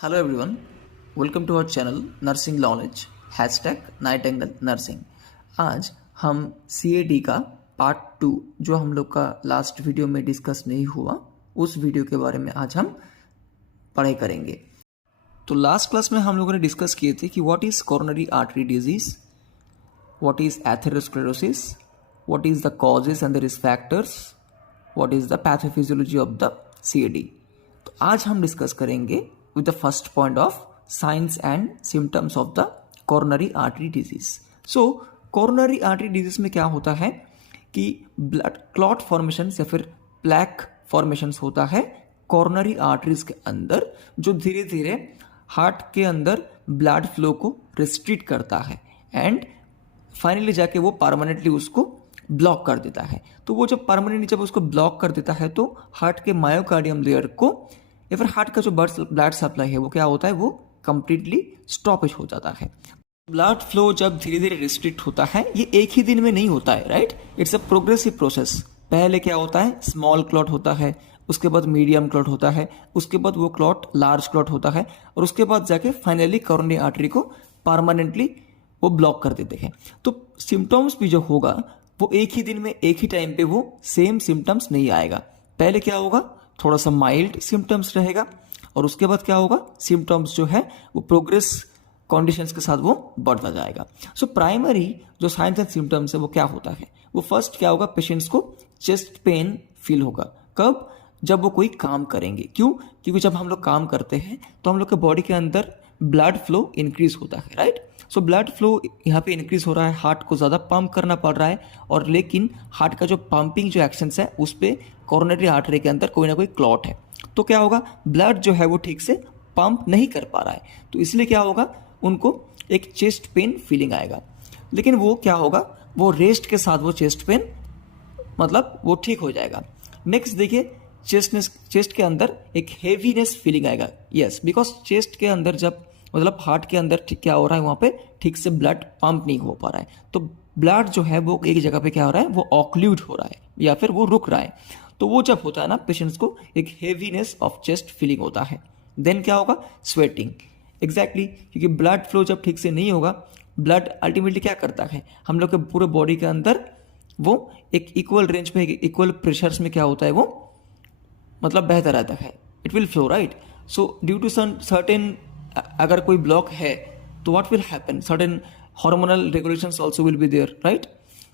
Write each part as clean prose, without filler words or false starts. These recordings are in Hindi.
Hello everyone, welcome to our channel nursing knowledge #Nightingale nursing. आज हम CAD का पार्ट 2 जो हम लोग का लास्ट वीडियो में डिस्कस नहीं हुआ उस वीडियो के बारे में आज हम पढ़ाई करेंगे। तो लास्ट क्लास में हम लोगों ने डिस्कस किए थे कि what is coronary artery disease, what is atherosclerosis, what is the causes and the risk factors, what is the pathophysiology of the CAD। तो आज हम डिस्कस करेंगे with the first point of signs and symptoms of the coronary artery disease. So coronary artery disease में क्या होता है कि ब्लड क्लॉट फॉर्मेशन या फिर प्लैक फॉर्मेशन होता है कोरोनरी आर्टरीज के अंदर, जो धीरे धीरे हार्ट के अंदर ब्लड फ्लो को रिस्ट्रिक्ट करता है एंड फाइनली जाके वो परमानेंटली उसको ब्लॉक कर देता है। तो वो जब परमानेंटली जब उसको ब्लॉक कर देता है तो हार्ट के मायोकार्डियम लेयर को या फिर हार्ट का जो ब्लड सप्लाई है वो क्या होता है, वो कंप्लीटली स्टॉपेज हो जाता है। ब्लड फ्लो जब धीरे धीरे रिस्ट्रिक्ट होता है ये एक ही दिन में नहीं होता है, right. It's a progressive process. पहले क्या होता है, स्मॉल क्लॉट होता है, उसके बाद मीडियम क्लॉट होता है, उसके बाद वो क्लॉट लार्ज क्लॉट होता है और उसके बाद जाके फाइनली कोरोनरी आर्टरी को परमानेंटली वो ब्लॉक कर देते हैं। तो सिम्टम्स भी जो होगा वो एक ही दिन में एक ही टाइम पे वो सेम सिम्टम्स नहीं आएगा। पहले क्या होगा, थोड़ा सा माइल्ड सिम्टम्स रहेगा और उसके बाद क्या होगा, सिम्टम्स जो है वो प्रोग्रेस कंडीशंस के साथ वो बढ़ता जाएगा। सो प्राइमरी जो साइंस एंड सिम्टम्स है वो क्या होता है, वो फर्स्ट क्या होगा, पेशेंट्स को चेस्ट पेन फील होगा। कब, जब वो कोई काम करेंगे। क्यों, क्योंकि जब हम लोग काम करते हैं तो हम लोग के बॉडी के अंदर ब्लड फ्लो इंक्रीज होता है, राइट। सो ब्लड फ्लो यहाँ पे इंक्रीज हो रहा है, हार्ट को ज़्यादा पंप करना पड़ रहा है और लेकिन हार्ट का जो पंपिंग जो एक्शंस है उस पर कोरोनरी आर्टरी के अंदर कोई ना कोई क्लॉट है, तो क्या होगा, ब्लड जो है वो ठीक से पंप नहीं कर पा रहा है, तो इसलिए क्या होगा, उनको एक चेस्ट पेन फीलिंग आएगा। लेकिन वो क्या होगा, वो रेस्ट के साथ वो चेस्ट पेन मतलब वो ठीक हो जाएगा। नेक्स्ट देखिए, चेस्ट के अंदर एक हेवीनेस फीलिंग आएगा। यस, बिकॉज चेस्ट के अंदर जब मतलब हार्ट के अंदर क्या हो रहा है, वहाँ पे ठीक से ब्लड पंप नहीं हो पा रहा है, तो ब्लड जो है वो एक जगह पे क्या हो रहा है, वो ऑक्लूड हो रहा है या फिर वो रुक रहा है। तो वो जब होता है ना, पेशेंट्स को एक हेवीनेस ऑफ चेस्ट फीलिंग होता है। देन क्या होगा, स्वेटिंग। एग्जैक्टली, क्योंकि ब्लड फ्लो जब ठीक से नहीं होगा, ब्लड अल्टीमेटली क्या करता है, हम लोग के पूरे बॉडी के अंदर वो एक इक्वल रेंज में इक्वल प्रेशर्स में क्या होता है, वो मतलब बहता रहता है, it will flow, right. So due to certain अगर कोई ब्लॉक है तो what will happen, certain hormonal regulations also will be there, right.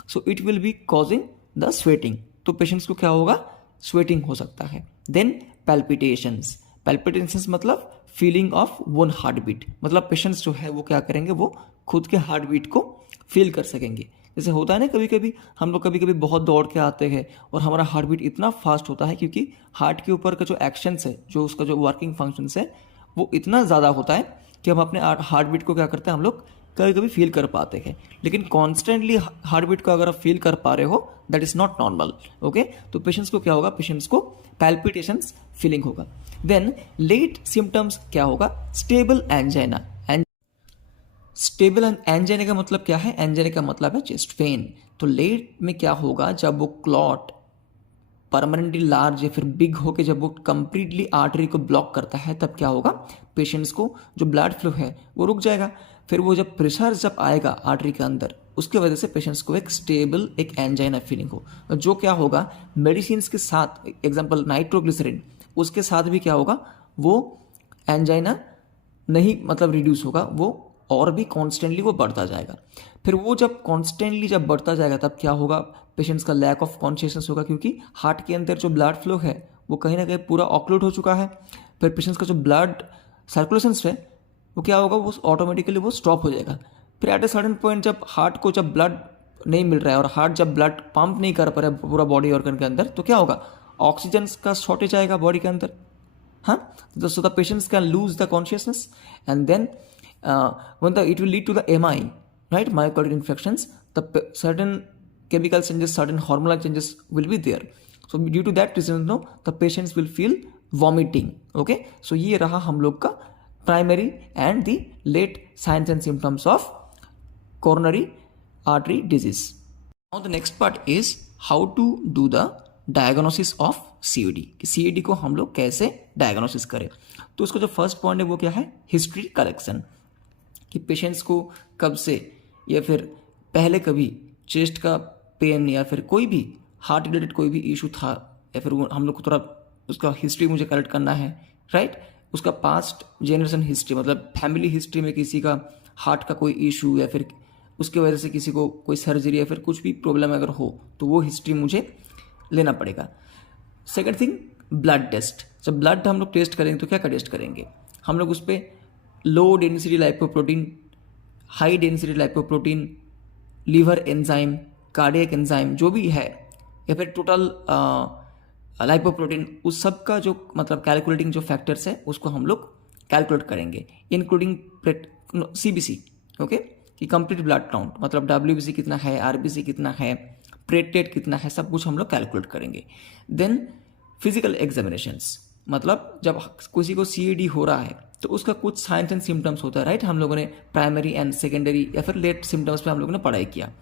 So it will be causing the sweating. तो पेशेंट्स को क्या होगा, स्वेटिंग हो सकता है। देन पैल्पिटेशंस मतलब feeling of one heart beat, मतलब पेशेंट्स जो है वो क्या करेंगे, वो खुद के हार्ट बीट को फील कर सकेंगे। जैसे होता है ना, कभी कभी हम लोग कभी कभी बहुत दौड़ के आते हैं और हमारा हार्ट बीट इतना फास्ट होता है क्योंकि हार्ट के ऊपर का जो एक्शंस है, जो उसका जो वर्किंग फंक्शंस है वो इतना ज़्यादा होता है कि हम अपने हार्ट बीट को क्या करते हैं, हम लोग कभी कभी फील कर पाते हैं। लेकिन कॉन्स्टेंटली हार्ट बीट को अगर आप फील कर पा रहे हो, that is not normal, okay. तो पेशेंट्स को क्या होगा, पेशेंट्स को पैल्पिटेशंस फीलिंग होगा। देन लेट सिम्टम्स क्या होगा, स्टेबल एंजाइना। स्टेबल एंजाइना का मतलब क्या है, एंजाइना का मतलब है चेस्ट पेन। तो लेट में क्या होगा, जब वो क्लॉट परमानेंटली लार्ज या फिर बिग होके जब वो कंप्लीटली आर्टरी को ब्लॉक करता है, तब क्या होगा, पेशेंट्स को जो ब्लड फ्लो है वो रुक जाएगा। फिर वो जब प्रेशर जब आएगा आर्टरी के अंदर, उसके वजह से पेशेंट्स को एक स्टेबल एक एंजाइना फीलिंग हो, जो क्या होगा, मेडिसिन के साथ, एग्जाम्पल नाइट्रोग्लिसरीन, उसके साथ भी क्या होगा, वो एंजाइना नहीं मतलब रिड्यूस होगा, वो और भी कॉन्स्टेंटली वो बढ़ता जाएगा। फिर वो जब कॉन्स्टेंटली जब बढ़ता जाएगा तब क्या होगा, पेशेंट्स का लैक ऑफ कॉन्शियसनेस होगा, क्योंकि हार्ट के अंदर जो ब्लड फ्लो है वो कहीं ना कहीं पूरा ऑक्लूड हो चुका है। फिर पेशेंट्स का जो ब्लड सर्कुलेशंस है वो क्या होगा, वो ऑटोमेटिकली वो स्टॉप हो जाएगा। फिर एट ए सर्टेन पॉइंट जब हार्ट को जब ब्लड नहीं मिल रहा है और हार्ट जब ब्लड पंप नहीं कर पा रहा है पूरा बॉडी ऑर्गन के अंदर, तो क्या होगा, ऑक्सीजन का शॉर्टेज आएगा बॉडी के अंदर, हाँ। So the patients can lose the consciousness and then when it will lead to the MI, right, myocardial infections, the certain chemical changes, certain hormonal changes will be there. So due to that reason, no, the patients will feel vomiting, okay. So ये रहा हम लोग का primary and the late signs and symptoms of coronary artery disease. Now the next part is how to do the diagnosis of CAD, कि सीएडी को हम लोग कैसे डायग्नोसिस करें। तो उसका जो फर्स्ट पॉइंट है वो क्या है, हिस्ट्री कलेक्शन, कि पेशेंट्स को कब से या फिर पहले कभी चेस्ट का पेन या फिर कोई भी हार्ट रिलेटेड कोई भी इशू था, या फिर वो हम लोग को थोड़ा उसका हिस्ट्री मुझे कलेक्ट करना है, राइट। उसका पास्ट जनरेशन हिस्ट्री, मतलब फैमिली हिस्ट्री में किसी का हार्ट का कोई इशू या फिर उसकी वजह से किसी को कोई सर्जरी या फिर कुछ भी प्रॉब्लम अगर हो तो वो हिस्ट्री मुझे लेना पड़ेगा। Second thing, blood test. जब ब्लड हम लोग टेस्ट करेंगे तो क्या का टेस्ट करेंगे हम लोग, उस पर low density lipoprotein, high density lipoprotein, liver enzyme, cardiac enzyme जो भी है, या फिर टोटल लाइपोप्रोटीन, उस सब का जो मतलब कैलकुलेटिंग जो फैक्टर्स है उसको हम लोग कैलकुलेट करेंगे, इंक्लूडिंग सीबीसी, ओके, कि कंप्लीट ब्लड काउंट, मतलब डब्ल्यूबीसी कितना है, आरबीसी कितना है, प्लेटलेट कितना है, सब कुछ हम लोग कैलकुलेट करेंगे। देन फिजिकल एग्जामिनेशंस, मतलब जब किसी को सीएडी हो रहा है तो उसका कुछ साइंस एंड सिम्टम्स होता है, राइट। हम लोगों ने प्राइमरी एंड सेकेंडरी या फिर लेट सिम्टम्स पे हम लोगों ने पढ़ाई किया,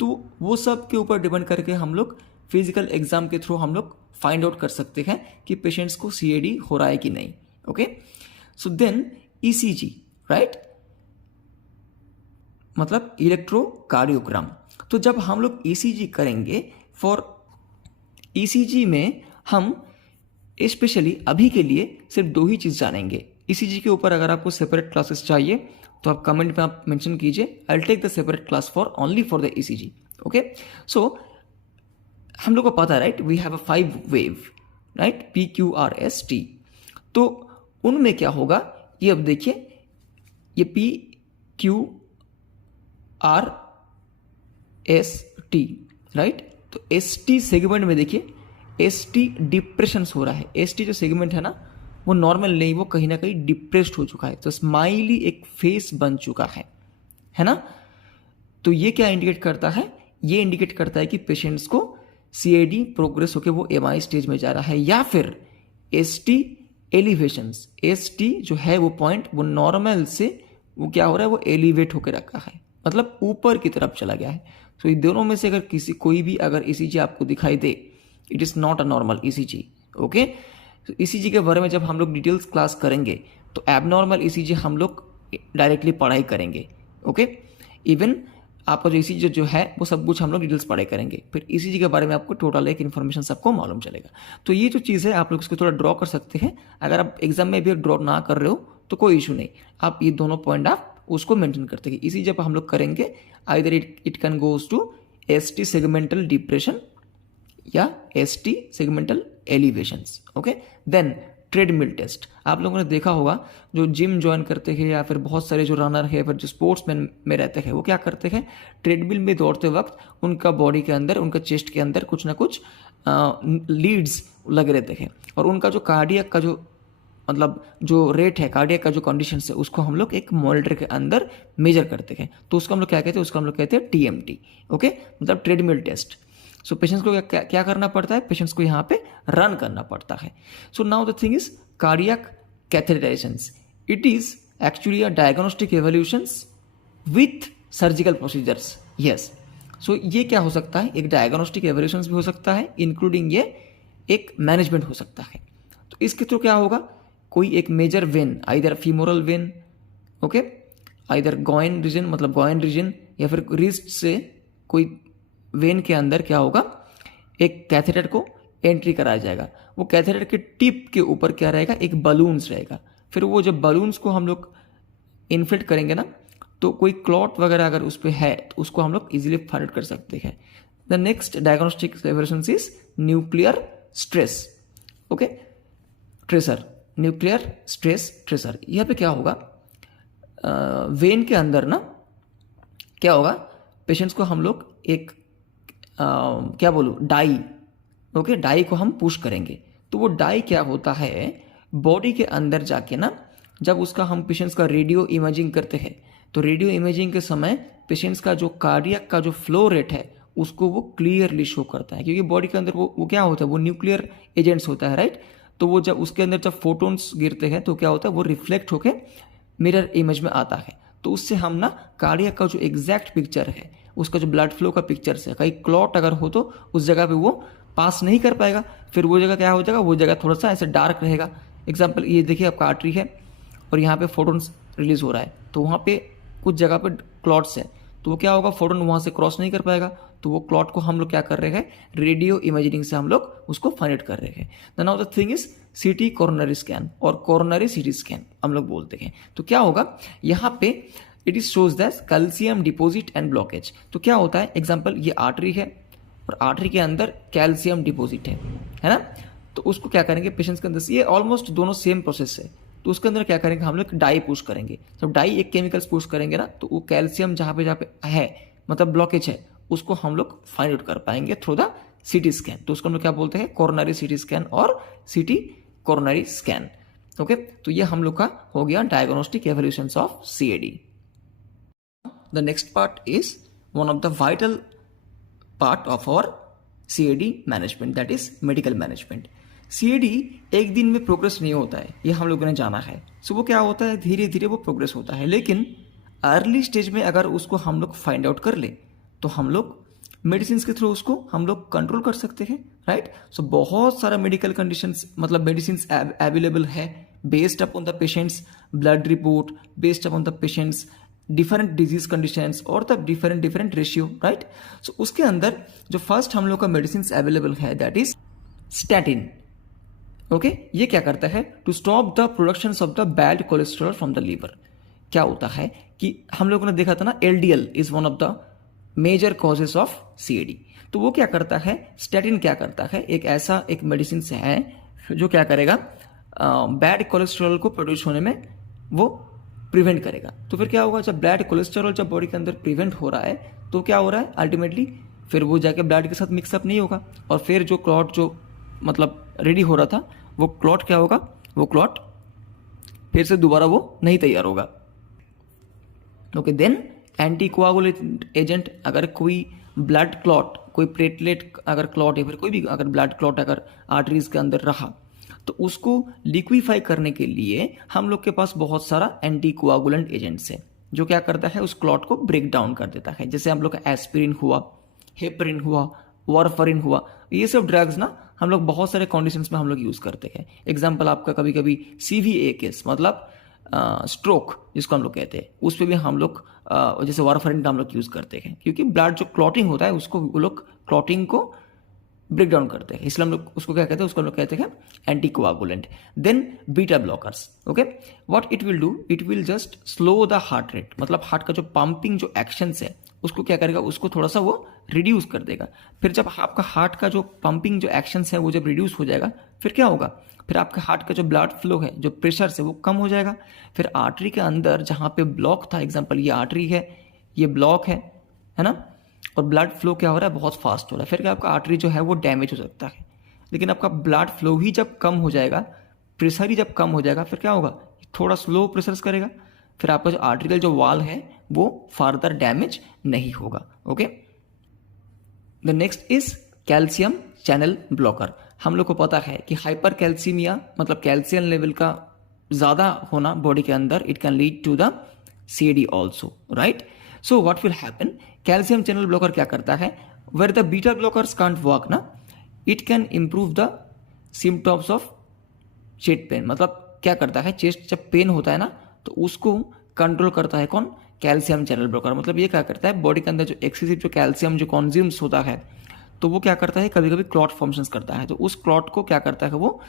तो वो सब के ऊपर डिपेंड करके हम लोग फिजिकल एग्जाम के थ्रू हम लोग फाइंड आउट कर सकते हैं कि पेशेंट्स को सीएडी हो रहा है कि नहीं, okay. So then ECG, right, मतलब इलेक्ट्रोकार्डियोग्राम। तो जब हम लोग ईसीजी करेंगे, फॉर ईसीजी में हम स्पेशली अभी के लिए सिर्फ 2 ही चीज़ जानेंगे। ईसीजी के ऊपर अगर आपको सेपरेट क्लासेस चाहिए तो आप कमेंट में आप मेंशन कीजिए, I will take the separate class for only for the ECG, okay. So हम लोग को पता है, right, we have a 5 wave, right, PQRST। तो उनमें क्या होगा, ये अब देखिए, ये PQRST, राइट। तो ST सेगमेंट में देखिए, ST डिप्रेशन हो रहा है। ST जो सेगमेंट है ना वो नॉर्मल नहीं, वो कहीं ना कहीं डिप्रेस्ड हो चुका है, तो स्माइली एक फेस बन चुका है ना। तो ये क्या इंडिकेट करता है, ये इंडिकेट करता है कि पेशेंट्स को सीएडी प्रोग्रेस होकर वो एमआई स्टेज में जा रहा है, या फिर ST एलिवेशंस, ST जो है वो पॉइंट वो नॉर्मल से वो क्या हो रहा है, वो एलिवेट होकर रखा है, मतलब ऊपर की तरफ चला गया है। तो इन दोनों में से अगर कोई भी अगर ईसीजी आपको दिखाई दे, it is not a normal ECG, okay. तो ईसीजी के बारे में जब हम लोग डिटेल्स क्लास करेंगे तो एबनॉर्मल ईसीजी हम लोग डायरेक्टली पढ़ाई करेंगे, ओके। इवन आपका जो ईसीजी जो है वो सब कुछ हम लोग डिटेल्स पढ़ाई करेंगे, फिर ईसीजी के बारे में आपको टोटल एक इन्फॉर्मेशन सबको मालूम चलेगा। तो ये जो चीज़ है आप लोग इसको थोड़ा ड्रॉ कर सकते हैं। अगर आप एग्जाम में भी ड्रॉ ना कर रहे हो तो कोई इशू नहीं, आप ये दोनों पॉइंट आप उसको मेंटेन करते हैं। इसी जब हम लोग करेंगे either it can goes to ST segmental depression या ST segmental elevations, okay. Then treadmill test, आप लोगों ने देखा होगा जो जिम ज्वाइन करते हैं या फिर बहुत सारे जो रनर है, फिर जो स्पोर्ट्समैन में रहते हैं, वो क्या करते हैं, ट्रेडमिल में दौड़ते वक्त उनका बॉडी के अंदर, उनका चेस्ट के अंदर कुछ ना कुछ लीड्स लगे रहते हैं, और उनका जो कार्डियक का जो मतलब जो रेट है, कार्डियक का जो कंडीशन है, उसको हम लोग एक मॉनिटर के अंदर मेजर करते हैं। तो उसको हम लोग क्या कहते हैं, उसको हम लोग कहते हैं TMT, ओके, मतलब ट्रेडमिल टेस्ट। सो पेशेंट्स को क्या करना पड़ता है, पेशेंट्स को यहाँ पे रन करना पड़ता है। So now the thing is cardiac catheterizations, it is actually a diagnostic evaluations with surgical procedures, yes. So ये क्या हो सकता है, एक डायग्नोस्टिक एवोल्यूशंस भी हो सकता है, इंक्लूडिंग ये एक मैनेजमेंट हो सकता है। तो इसके थ्रू क्या होगा, कोई एक major vein, either femoral vein, okay, either groin region, मतलब गॉइन रीजन, या फिर रिस्ट से कोई वेन के अंदर क्या होगा, एक कैथेटर को एंट्री कराया जाएगा। वो कैथेटर के टिप के ऊपर क्या रहेगा, एक बलून्स रहेगा। फिर वो जब बलून्स को हम लोग इन्फ्लेट करेंगे ना, तो कोई क्लॉट वगैरह अगर उस पर है तो उसको हम लोग इजीली फाइंड आउट कर सकते हैं। The next diagnostic evaluations is nuclear stress, okay, tracer, nuclear stress tracer. यहाँ पे क्या होगा, वेन के अंदर ना क्या होगा, पेशेंट्स को हम लोग एक क्या बोलूँ, डाई, ओके, डाई को हम पुश करेंगे। तो वो डाई क्या होता है, बॉडी के अंदर जाके ना, जब उसका हम पेशेंट्स का रेडियो इमेजिंग करते हैं, तो रेडियो इमेजिंग के समय पेशेंट्स का जो कार्डियक का जो फ्लो रेट है उसको वो क्लियरली शो करता है, क्योंकि बॉडी के अंदर वो क्या होता है, वो न्यूक्लियर एजेंट्स होता है, राइट। तो वो जब उसके अंदर जब फोटोन्स गिरते हैं तो क्या होता है, वो रिफ्लेक्ट होके मिरर इमेज में आता है। तो उससे हम ना कार्डियक का जो एग्जैक्ट पिक्चर है, उसका जो ब्लड फ्लो का पिक्चर है, कहीं क्लॉट अगर हो तो उस जगह पे वो पास नहीं कर पाएगा, फिर वो जगह क्या हो जाएगा, वो जगह थोड़ा सा ऐसे डार्क रहेगा। एग्जाम्पल ये देखिए, आपका आर्टरी है और यहाँ पे फोटोन्स रिलीज हो रहा है, तो वहाँ पे कुछ जगह पे क्लॉट्स है, तो वो क्या होगा, फोटोन वहाँ से क्रॉस नहीं कर पाएगा, तो वो क्लॉट को हम लोग क्या कर रहे हैं, रेडियो इमेजिंग से हम लोग उसको फाइंड आउट कर रहे हैं। Then now the thing is CT coronary scan और कोरोनरी सीटी स्कैन हम लोग बोलते हैं। तो क्या होगा यहाँ पे, it is shows that calcium deposit and blockage. तो क्या होता है, एग्जाम्पल ये आर्टरी है और आर्टरी के अंदर कैल्शियम डिपोजिट है ना, तो उसको क्या करेंगे पेशेंट्स के अंदर, ये ऑलमोस्ट दोनों सेम प्रोसेस है, तो उसके अंदर क्या करेंगे हम लोग, डाई पुश करेंगे। जब डाई एक केमिकल्स पुश करेंगे ना, तो वो कैल्शियम जहाँ पे है, मतलब ब्लॉकेज है, उसको हम लोग फाइंड आउट कर पाएंगे थ्रू द सीटी स्कैन। तो उसको हम लोग क्या बोलते हैं, कोरोनरी सीटी स्कैन और सीटी कोरोनरी स्कैन। ओके, तो ये हम लोग का हो गया diagnostic evolutions of CAD. The next part is one of the vital part of our CAD management, that is medical management. CAD एक दिन में प्रोग्रेस नहीं होता है, ये हम लोगों ने जाना है। सो वो क्या होता है, धीरे धीरे वो प्रोग्रेस होता है, लेकिन अर्ली स्टेज में अगर उसको हम लोग फाइंड आउट कर ले तो हम लोग मेडिसिन के थ्रू उसको हम लोग कंट्रोल कर सकते हैं, राइट। सो बहुत सारा मेडिकल कंडीशंस, मतलब मेडिसिन अवेलेबल है based upon the patients blood report, based upon the patients different disease conditions और the different ratio, right. So उसके अंदर जो फर्स्ट हम लोग का मेडिसिन अवेलेबल है दैट इज स्टैटिन। ओके, ये क्या करता है, to stop the production of the bad cholesterol from the liver. क्या होता है कि हम लोगों ने देखा था ना, LDL is one of the major causes of CAD. तो वो क्या करता है, स्टैटिन क्या करता है, एक मेडिसिन से है जो क्या करेगा, बैड कोलेस्ट्रॉल को प्रोड्यूस होने में वो प्रिवेंट करेगा। तो फिर क्या होगा, जब बैड कोलेस्ट्रॉल जब बॉडी के अंदर प्रिवेंट हो रहा है, तो क्या हो रहा है अल्टीमेटली, फिर वो जाके ब्लड के साथ मिक्सअप नहीं होगा, और फिर जो क्लॉट जो मतलब रेडी हो रहा था, वो क्लॉट क्या होगा, वो क्लॉट फिर से दोबारा वो नहीं तैयार होगा। ओके, देन एंटीकोआगुलेंट एजेंट, अगर कोई ब्लड क्लॉट, कोई प्लेटलेट अगर क्लॉट या फिर कोई भी अगर ब्लड क्लॉट अगर आर्टरीज के अंदर रहा, तो उसको लिक्विफाई करने के लिए हम लोग के पास बहुत सारा एंटीकोआगुलेंट एजेंट्स है, जो क्या करता है, उस क्लॉट को ब्रेक डाउन कर देता है। जैसे हम लोग का एस्पिरिन हुआ, हेपरिन हुआ, वारफरिन हुआ, ये सब ड्रग्स ना हम लोग बहुत सारे कंडीशंस में हम लोग यूज करते हैं। एग्जांपल आपका कभी कभी सीवीए केस, मतलब स्ट्रोक जिसको हम लोग कहते हैं, उस पर भी हम लोग जैसे वारफरिन का हम लोग यूज करते हैं, क्योंकि ब्लड जो क्लॉटिंग होता है उसको वो लोग क्लॉटिंग को ब्रेक डाउन करते हैं, इसलिए हम लोग उसको क्या कहते हैं, उसको हम लोग कहते हैं anticoagulant. Then beta blockers, okay, what it will do, it will just slow the heart rate, मतलब हार्ट का जो पंपिंग जो एक्शंस है उसको क्या करेगा, उसको थोड़ा सा वो रिड्यूस कर देगा। फिर जब आपका हार्ट का जो पंपिंग जो एक्शंस है वो जब रिड्यूस हो जाएगा, फिर क्या होगा, फिर आपके हार्ट का जो ब्लड फ्लो है, जो प्रेशर है वो कम हो जाएगा। फिर आर्टरी के अंदर जहाँ पे ब्लॉक था, एग्जाम्पल ये आर्टरी है, ये ब्लॉक है ना, और ब्लड फ्लो क्या हो रहा है, बहुत फास्ट हो रहा है, फिर क्या आपका आर्टरी जो है वो डैमेज हो सकता है। लेकिन आपका ब्लड फ्लो ही जब कम हो जाएगा, प्रेशर ही जब कम हो जाएगा, फिर क्या होगा, थोड़ा स्लो प्रेशर करेगा, फिर आपका जो आर्टरियल जो वॉल है वो फर्दर डैमेज नहीं होगा। Okay, the next is calcium channel blocker. हम लोग को पता है कि हाइपर कैल्सीमिया, मतलब कैल्शियम लेवल का ज्यादा होना बॉडी के अंदर, it can lead to the CAD also, right. So what will happen, calcium channel blocker क्या करता है, where the beta blockers can't work ना, it can improve the symptoms of chest pain. मतलब क्या करता है, चेस्ट जब पेन होता है ना, तो उसको कंट्रोल करता है कौन, कैल्शियम चैनल ब्लॉकर। मतलब ये क्या करता है, बॉडी के अंदर जो एक्सेसिव जो कैल्शियम जो कॉन्ज्यूम्स होता है, तो वो क्या करता है, कभी कभी क्लॉट फॉर्मेशंस करता है, तो उस क्लॉट को क्या करता है, वो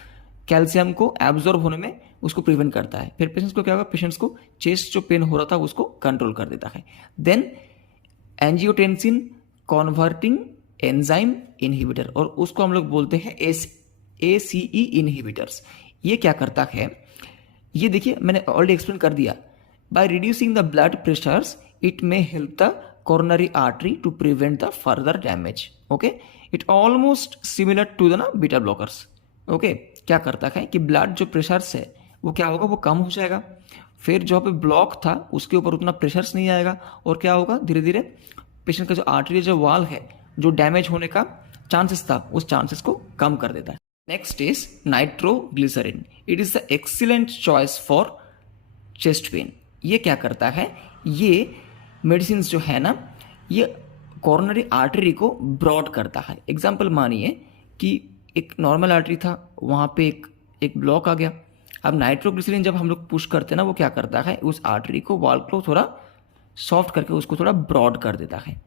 कैल्शियम को एब्जॉर्ब होने में उसको प्रिवेंट करता है। फिर पेशेंट्स को क्या होगा, पेशेंट्स को चेस्ट जो पेन हो रहा था उसको कंट्रोल कर देता है। Then angiotensin converting enzyme inhibitor, और उसको हम लोग बोलते हैं ACE इनहिबिटर्स। ये क्या करता है, ये देखिए मैंने ऑलरेडी एक्सप्लेन कर दिया, by reducing the blood pressures it may help the coronary artery to prevent the further damage. Okay, it almost similar to the ना बीटा ब्लॉकर्स। ओके, क्या करता है कि ब्लड जो प्रेशर्स है वो क्या होगा, वो कम हो जाएगा, फिर जो पे ब्लॉक था उसके ऊपर उतना प्रेशर्स नहीं आएगा, और क्या होगा, धीरे धीरे पेशेंट का जो आर्टरी जो वॉल है जो डैमेज होने का चांसेस था, उस चांसेस को कम कर देता है। Next is nitroglycerin, it is the excellent choice for chest pain. ये क्या करता है, ये मेडिसिन जो है ना, ये कोरोनरी आर्टरी को ब्रॉड करता है। एग्जाम्पल मानिए कि एक नॉर्मल आर्टरी था, वहाँ पे एक ब्लॉक आ गया। अब नाइट्रोग्लिसरीन जब हम लोग पुश करते हैं ना, वो क्या करता है, उस आर्टरी को वॉल को थोड़ा सॉफ्ट करके उसको थोड़ा ब्रॉड कर देता है।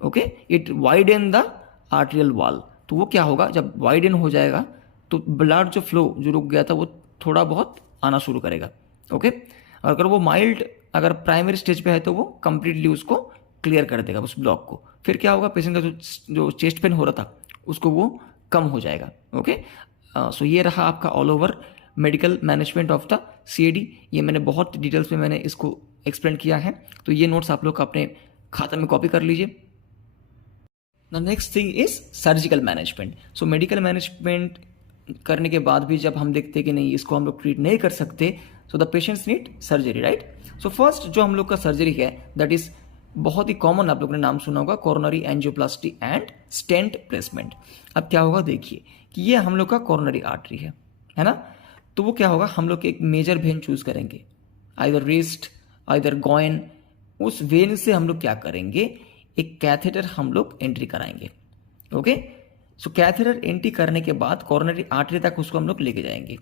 Okay, it widen the arterial wall. तो वो क्या होगा, जब वाइडन हो जाएगा तो ब्लड जो फ्लो जो रुक गया था वो थोड़ा बहुत आना शुरू करेगा। ओके, और अगर वो माइल्ड अगर प्राइमरी स्टेज पे है तो वो कंप्लीटली उसको क्लियर कर देगा उस ब्लॉक को। फिर क्या होगा, पेशेंट का जो चेस्ट पेन हो रहा था उसको वो कम हो जाएगा। ओके, सो ये रहा आपका all over medical management of the CAD। ये मैंने बहुत डिटेल्स में मैंने इसको एक्सप्लेन किया है, तो ये नोट्स आप लोग अपने खाते में कॉपी कर लीजिए। The next thing is surgical management. So medical management करने के बाद भी जब हम देखते हैं कि नहीं इसको हम लोग ट्रीट नहीं कर सकते, सो the patients need surgery, right. So first जो हम लोग का सर्जरी है दैट इज बहुत ही कॉमन, आप लोगों ने नाम सुना होगा, coronary angioplasty and stent placement. अब क्या होगा, देखिए कि ये हम लोग का कोरोनरी आर्टरी है ना, तो वो क्या होगा, हम लोग एक मेजर वेन चूज करेंगे, आइदर रिस्ट आइदर गॉइन। उस वेन से हम लोग क्या करेंगे, एक कैथेटर हम लोग एंट्री कराएंगे। ओके, सो कैथेटर एंट्री करने के बाद कोरोनरी आर्टरी तक उसको हम लोग लेके जाएंगे।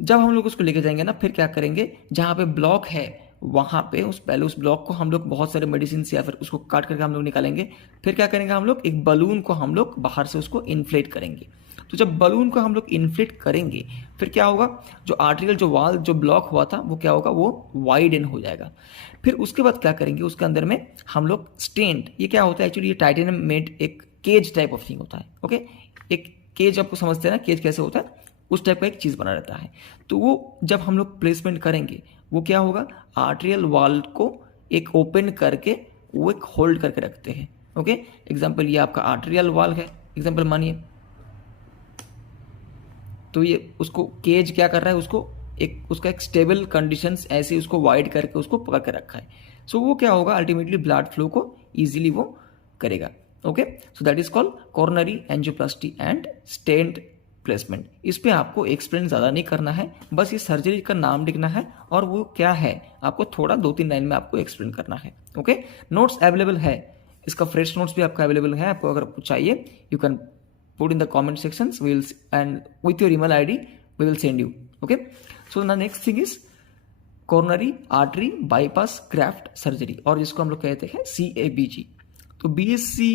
जब हम लोग उसको लेके जाएंगे ना, फिर क्या करेंगे, जहां पे ब्लॉक है वहां पे पहले उस ब्लॉक को हम लोग बहुत सारे मेडिसिन से या फिर उसको काट करके हम लोग निकालेंगे। फिर क्या करेंगे, हम लोग एक बलून को हम लोग बाहर से उसको इन्फ्लेट करेंगे। तो जब बलून को हम लोग इन्फ्लेट करेंगे, फिर क्या होगा, जो आर्टरियल जो वाल जो ब्लॉक हुआ था वो क्या होगा, वो वाइडन हो जाएगा। फिर उसके बाद क्या करेंगे, उसके अंदर में हम लोग स्टेंट, ये क्या होता है एक्चुअली, ये टाइटेनियम मेड एक केज टाइप ऑफ थिंग होता है। ओके, एक केज आपको समझते हैं ना, केज कैसे होता है, उस टाइप का एक चीज बना रहता है। तो वो जब हम लोग प्लेसमेंट करेंगे, वो क्या होगा, आर्टरियल वाल को एक ओपन करके वो एक होल्ड करके रखते हैं। ओके, एग्जाम्पल ये आपका आर्टरियल वाल है, एग्जाम्पल मानिए, तो ये उसको केज क्या कर रहा है, उसका एक स्टेबल कंडीशंस ऐसे उसको वाइड करके उसको पकड़ के रखा है। सो वो क्या होगा, अल्टीमेटली ब्लड फ्लो को इजीली वो करेगा। Okay, so that is called coronary angioplasty and stent placement. इस पे आपको एक्सप्लेन ज़्यादा नहीं करना है, बस ये सर्जरी का नाम लिखना है और वो क्या है आपको थोड़ा 2-3 लाइन में आपको एक्सप्लेन करना है। ओके, नोट्स अवेलेबल है, इसका फ्रेश नोट्स भी आपका अवेलेबल है, आपको अगर चाहिए you can put in the comment sections, and with your email ID we will send you. Okay, so the next thing is coronary artery bypass graft surgery, और जिसको हम लोग कहते हैं CABG। तो BSc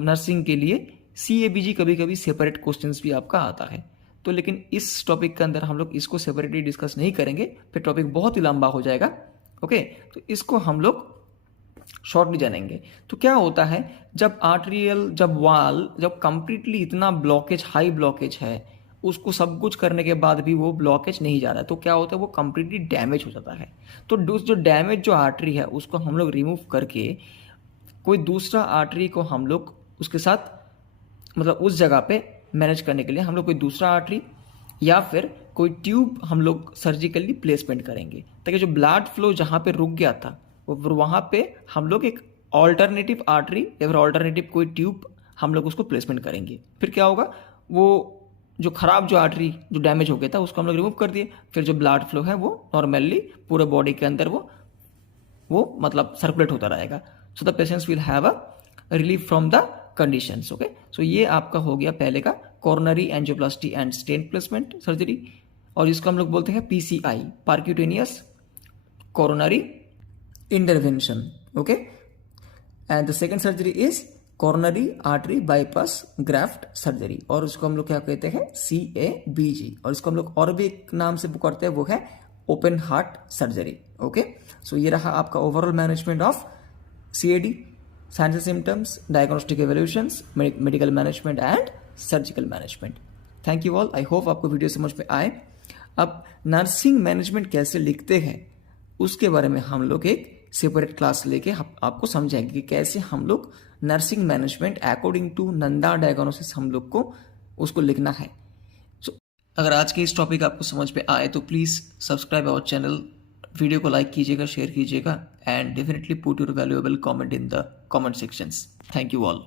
नर्सिंग के लिए CABG कभी कभी सेपरेट क्वेश्चंस भी आपका आता है, तो लेकिन इस टॉपिक के अंदर हम लोग इसको सेपरेटली डिस्कस नहीं करेंगे, फिर टॉपिक बहुत ही लंबा हो जाएगा। ओके, तो इसको हम लोग शॉर्टली जानेंगे। तो क्या होता है, जब आर्टरियल जब वाल जब कंप्लीटली इतना ब्लॉकेज हाई ब्लॉकेज है, उसको सब कुछ करने के बाद भी वो ब्लॉकेज नहीं जा रहा है, तो क्या होता है, वो कंप्लीटली डैमेज हो जाता है। तो जो डैमेज जो आर्टरी है उसको हम लोग रिमूव करके कोई दूसरा आर्टरी को हम लोग उसके साथ मतलब उस जगह पे मैनेज करने के लिए हम लोग कोई दूसरा आर्टरी या फिर कोई ट्यूब हम लोग सर्जिकली प्लेसमेंट करेंगे, ताकि जो ब्लड फ्लो जहाँ पे रुक गया था वहाँ पे हम लोग एक ऑल्टरनेटिव आर्टरी या फिर ऑल्टरनेटिव कोई ट्यूब हम लोग उसको प्लेसमेंट करेंगे। फिर क्या होगा, वो जो खराब जो आर्टरी जो डैमेज हो गया था उसको हम लोग रिमूव कर दिए, फिर जो ब्लड फ्लो है वो नॉर्मली पूरे बॉडी के अंदर वो मतलब सर्कुलेट होता रहेगा। So the patients will have a relief from the conditions. Okay, so ये आपका हो गया पहले का coronary angioplasty and stent placement surgery, और जिसको हम लोग बोलते हैं PCI, percutaneous coronary intervention. Okay, and the second surgery is coronary artery bypass graft surgery, और उसको हम लोग क्या कहते हैं CABG, और इसको हम लोग और भी एक नाम से पुकारते हैं, वो है open heart surgery. Okay, so ये रहा आपका overall management of CAD, science and symptoms, diagnostic evolutions, medical management and surgical management. Thank you all, I hope आपको वीडियो समझ में आए। अब नर्सिंग मैनेजमेंट कैसे लिखते हैं उसके बारे में हम लोग एक सेपरेट क्लास लेके आपको समझाएंगे कि कैसे हम लोग nursing management according to NANDA diagnosis हम लोग को उसको लिखना है। सो अगर आज के इस टॉपिक आपको समझ में आए तो please subscribe our channel, video को लाइक कीजिएगा, शेयर कीजिएगा, and definitely put your valuable comment in the comment sections. Thank you all.